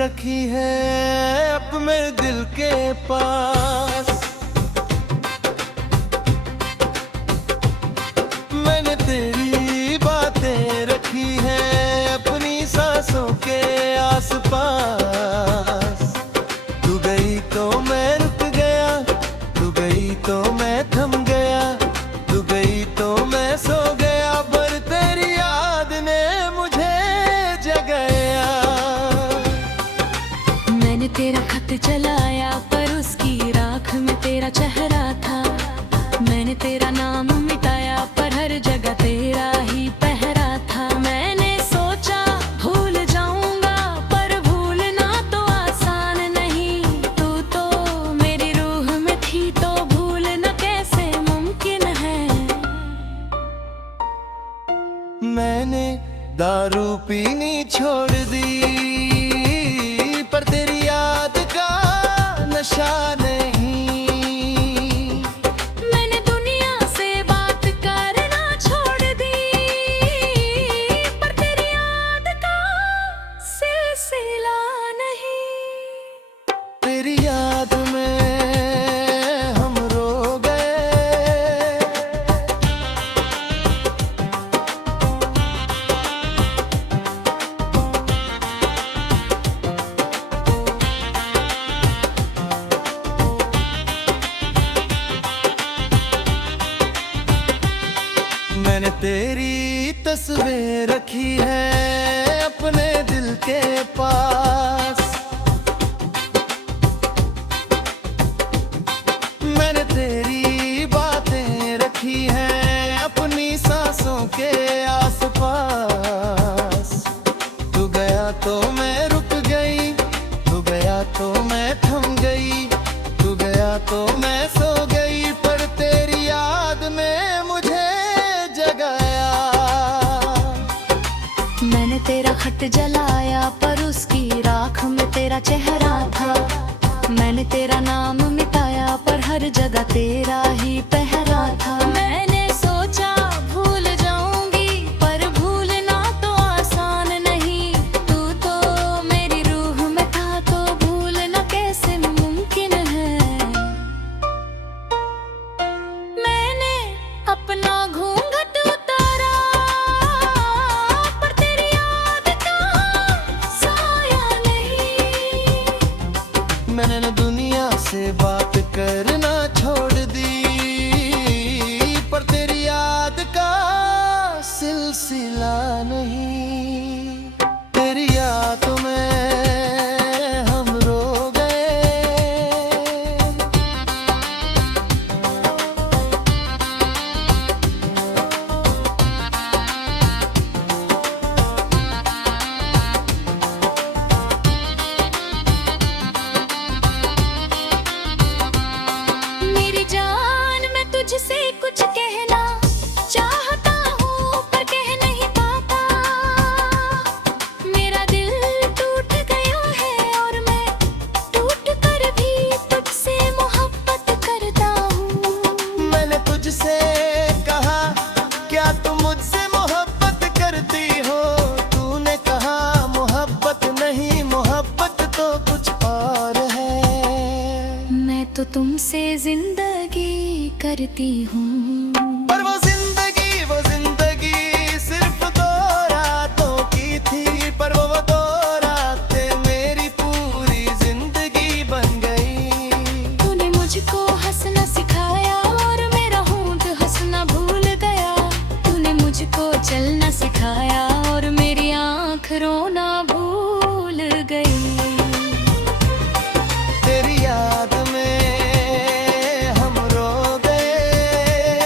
रखी है अपने दिल के पास। मैंने तेरी बातें रखी हैं अपनी सांसों के आसपास। तू गई तो मैं रुक गया, तू गई तो मैं थम गया, तू गई तो मैं सो गया, पर तेरी याद ने मुझे जगाया। मैंने तेरा खत चलाया पर उसकी राख में तेरा चेहरा था। मैंने तेरा नाम मिटाया पर हर जगह तेरा ही पहरा था। मैंने सोचा भूल जाऊंगा पर भूलना तो आसान नहीं। तू तो मेरी रूह में थी तो भूलना कैसे मुमकिन है। मैंने दारू पीनी छोड़ दी पर तेरी याद का नशा नहीं। मैंने दुनिया से बात करना छोड़ दी पर तेरी याद का सिलसिला नहीं। तेरी याद में हम रो गए। मैंने तेरी तस्वीर रखी है अपने दिल के पास। मैंने तेरी बातें रखी हैं अपनी सांसों के आसपास। तू गया तो मैं रुक गई, तू गया तो मैं थम गई, तू गया तो मैं सो गई, पर तेरी याद ने मुझे जगाया। मैंने तेरा खत जलाया पर उसकी राख में तेरा चेहरा था। मैंने तेरा नाम मिटाया पर हर जगह तेरा ही पहरा था। मैंने सोचा भूल जाऊंगी पर भूलना तो आसान नहीं। तू तो मेरी रूह में था तो भूलना कैसे मुमकिन है। मैंने अपना घूंघट उतारा पर तेरी याद का साया नहीं। मैंने न दुनिया से बात करना छोड़ दी पर तेरी याद का सिलसिला नहीं। तेरी याद में हम रो गए। मेरी जान मैं तुझसे कुछ कहना चाहता हूँ पर कह नहीं पाता। मेरा दिल टूट गया है और मैं टूट कर भी तुझसे मोहब्बत करता हूँ। मैंने तुझसे कहा क्या तुम मुझसे मोहब्बत करती हो। तूने कहा मोहब्बत नहीं, मोहब्बत तो कुछ और है। मैं तो तुमसे जिंदगी करती हूँ। पर वो जिंदगी सिर्फ 2 रातों की थी। पर वो 2 रातें मेरी पूरी जिंदगी बन गई। तूने मुझको हंसना सिखाया और मेरा होंठ हंसना भूल गया। तूने मुझको चलना सिखाया और मेरी आँख रोना भूल गई। तेरी याद में हम रो गए।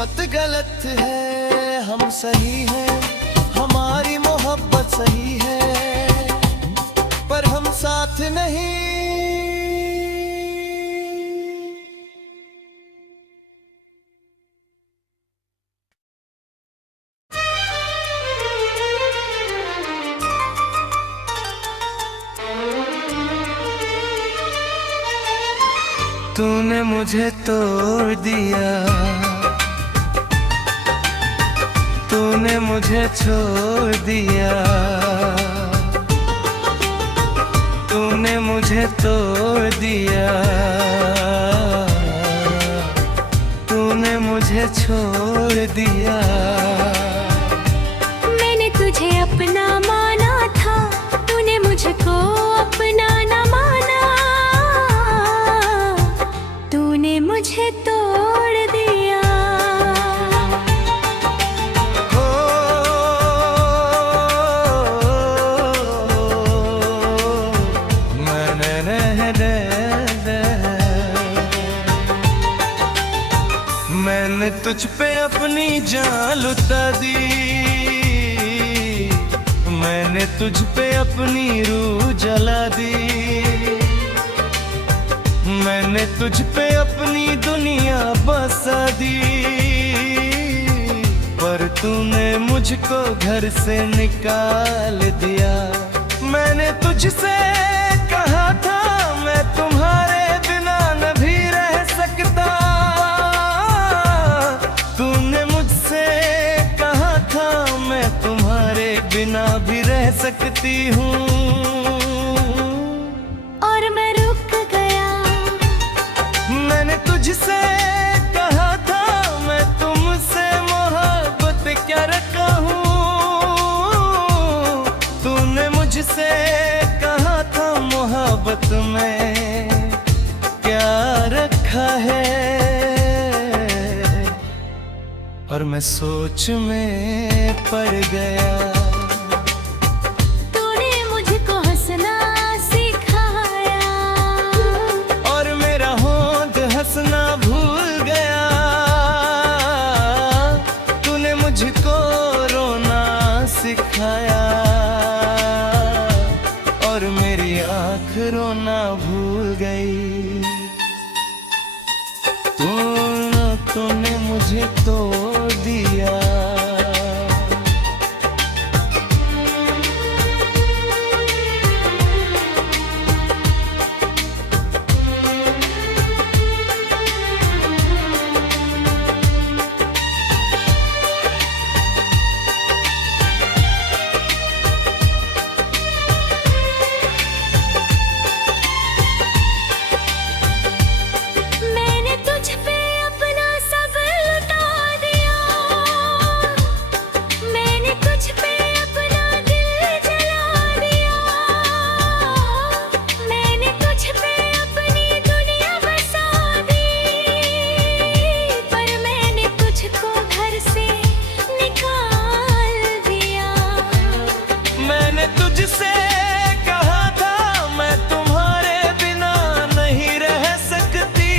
किस्मत गलत है, हम सही हैं, हमारी मोहब्बत सही है, पर हम साथ नहीं। तूने मुझे तोड़ दिया, तूने मुझे छोड़ दिया, तूने मुझे तोड़ दिया, तूने मुझे छोड़ दिया। मैंने तुझे अपना माना था, तूने मुझको अपना न माना, तूने मुझे तोड़ दिया। हो मैंने तुझ पे अपनी जान लुटा दी, मैंने तुझ पे अपनी रूह जला दी, मैंने तुझ पे अपनी दुनिया बसा दी, पर तूने मुझको घर से निकाल दिया। मैंने तुझसे कहा था मैं तुम्हारे बिना न भी रह सकता, तूने मुझसे कहा था मैं तुम्हारे बिना भी रह सकती हूँ, और मैं रुक गया। मैंने तुझसे कहा था मैं तुमसे मोहब्बत क्या रखा हूँ, तूने मुझसे कहा था मोहब्बत में क्या रखा है, और मैं सोच में पड़ गया। तूने मुझको हंसना सिखाया, और मेरा होंठ हंसना भूल गया, तूने मुझको रोना सिखाया, और मेरी आँख रोना भूल गई। तूने मुझे तोड़ दिया। मैंने तुझ पे अपना सब लुटा दिया, मैंने तुझ पे अपना दिल जला दिया, मैंने तुझ पे अपनी दुनिया बसा दी, पर मैंने तुझको घर से निकाल दिया। मैंने तुझसे कहा था मैं तुम्हारे बिना नहीं रह सकती,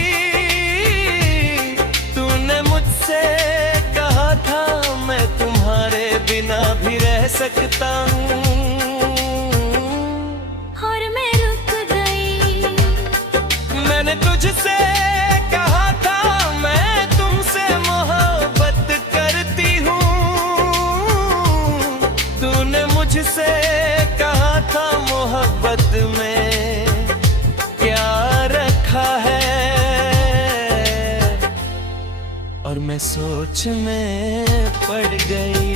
तूने मुझसे कहा था मैं तुम्हारे बिना भी रह सकता हूँ, और मैं रुक गई। मैंने तुझसे कहा था मैं तुमसे मोहब्बत करती हूँ, तूने मुझसे कहा था मोहब्बत में क्या रखा है, और मैं सोच में पड़ गई।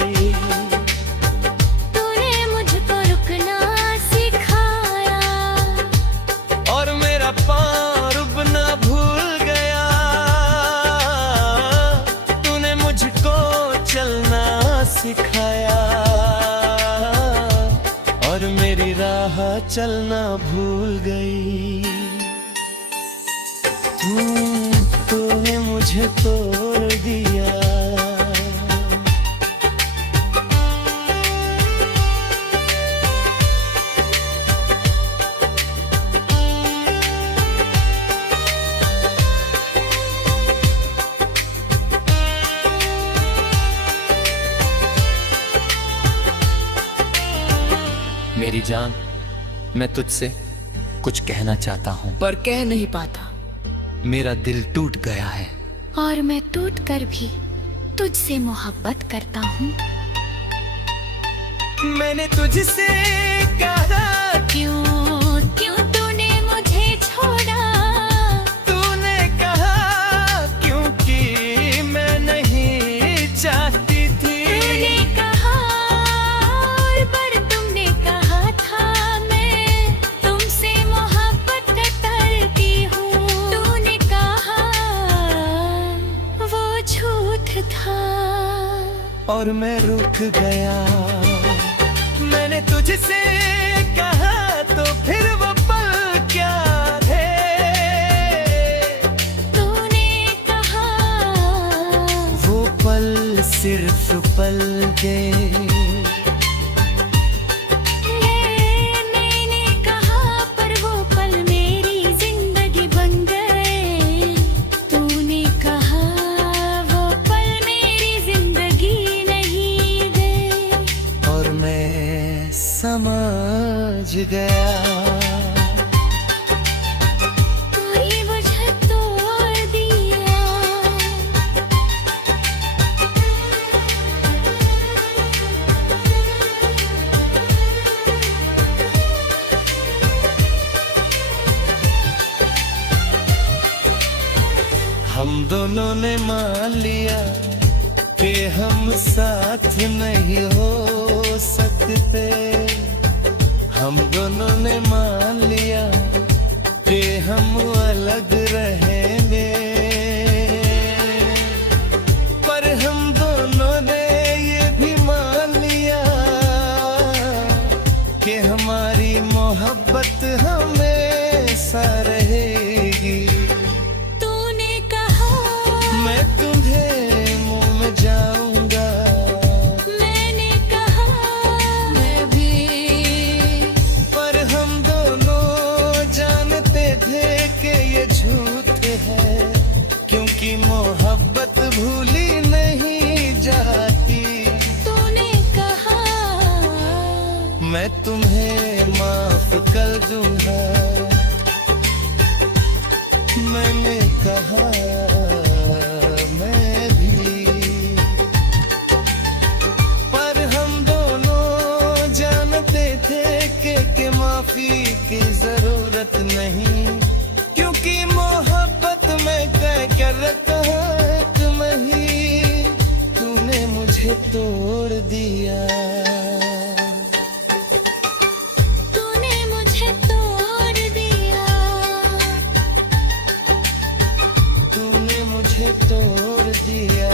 तूने मुझको रुकना सिखाया, और मेरा पाँव रुकना भूल गया, तूने मुझको चलना सिखाया, और मेरी राह चलना भूल गई। तूने मुझे तोड़ दिया। मेरी जान, मैं तुझसे कुछ कहना चाहता हूँ, पर कह नहीं पाता। मेरा दिल टूट गया है। और मैं टूट कर भी तुझसे मोहब्बत करता हूँ। मैंने तुझसे कहा, क्यों क्यों तूने मुझे छोड़ा? तूने कहा क्योंकि मैं नहीं चाहती थी। तूने कहा और पर तुमने कहा था मैं तुमसे मोहब्बत करती हूँ। तूने कहा वो झूठ था और मैं रुक गया। मैंने तुझसे कहा तो फिर वो पल क्या थे? तूने कहा वो पल सिर्फ पल के। मैंने कहा पर वो पल मेरी जिंदगी बन गए। तूने कहा वो पल मेरी जिंदगी नहीं गए। और मैं समझ गया। कोई वजह तोड़ दिया। हम दोनों ने मान लिया कि हम साथ नहीं हो सकते। हम दोनों ने मान लिया कि हम अलग रहेंगे। पर हम दोनों ने ये भी मान लिया कि हमारी मोहब्बत हमेशा रहेगी। तूने कहा मैं तुम्हें मुंह में जाऊंगा। मैंने कहा मैं भी। पर हम दोनों जानते थे कि ये झूठ है, क्योंकि मोहब्बत भूली नहीं जाती। तूने कहा मैं तुम्हें माफ कर दूंगा। मैंने कहा मैं भी। पर हम दोनों जानते थे कि माफी की जरूरत नहीं, क्योंकि मोहब्बत में तय कर रखा है तुम्हें ही। तूने मुझे तोड़ दिया। तूने मुझे तोड़ दिया। तूने मुझे तोड़ दिया।